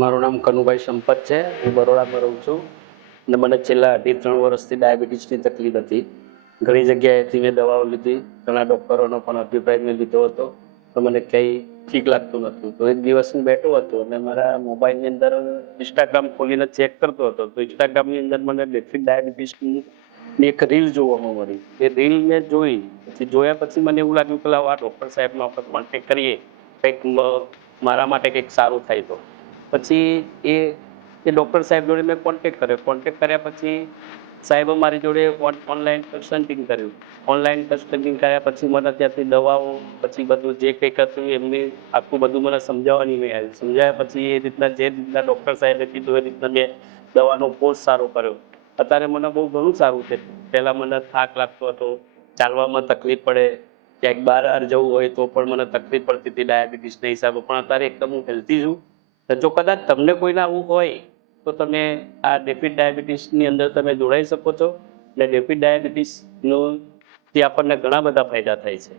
મારું નામ કનુભાઈ સંપત છે. હું બરોડામાં રહું છું અને મને છેલ્લા 2.5-3 વર્ષથી ડાયાબિટીસની તકલીફ હતી. ઘણી જગ્યાએથી મેં દવાઓ લીધી, ઘણા ડૉક્ટરોનો પણ અભિપ્રાય મેં લીધો હતો, તો મને કંઈ ઠીક લાગતું નહોતું. તો એક દિવસ હું બેઠો હતો અને મારા મોબાઈલની અંદર ઇન્સ્ટાગ્રામ ખોલીને ચેક કરતો હતો, તો ઇન્સ્ટાગ્રામની અંદર મને બેસિક ડાયાબિટીસની એક રીલ જોવામાં મળી. એ રીલ મેં જોઈ, પછી જોયા પછી મને એવું લાગ્યું કે લાવ આ ડૉક્ટર સાહેબનો આપણે કોન્ટેક્ટ કરીએ, કંઈક મારા માટે કંઈક સારું થાય તો. પછી એ ડૉક્ટર સાહેબ જોડે મેં કોન્ટેક્ટ કર્યો. કોન્ટેક્ટ કર્યા પછી સાહેબે મારી જોડે ઓનલાઈન કન્સલ્ટિંગ કર્યું. ઓનલાઈન કન્સલ્ટિંગ કર્યા પછી મને ત્યાંથી દવાઓ, પછી બધું જે કંઈક હતું એમની આખું બધું મને સમજાવવાની મેં આવ્યું. સમજાવ્યા પછી એ રીતના જે રીતના ડૉક્ટર સાહેબે કીધું એ રીતના મેં દવાનો કોર્સ સારો કર્યો. અત્યારે મને બહુ ઘણું સારું છે. પહેલાં મને થાક લાગતો હતો, ચાલવામાં તકલીફ પડે, ક્યાંક બહાર જવું હોય તો પણ મને તકલીફ પડતી હતી ડાયાબિટીસના હિસાબે, પણ અત્યારે એકદમ હું હેલ્ધી છું. જો કદાચ તમને કોઈને આવું હોય તો તમે આ રેપિડ ડાયાબિટીસની અંદર તમે જોડાઈ શકો છો. અને રેપિડ ડાયાબિટીસનો થી આપણને ઘણા બધા ફાયદા થાય છે.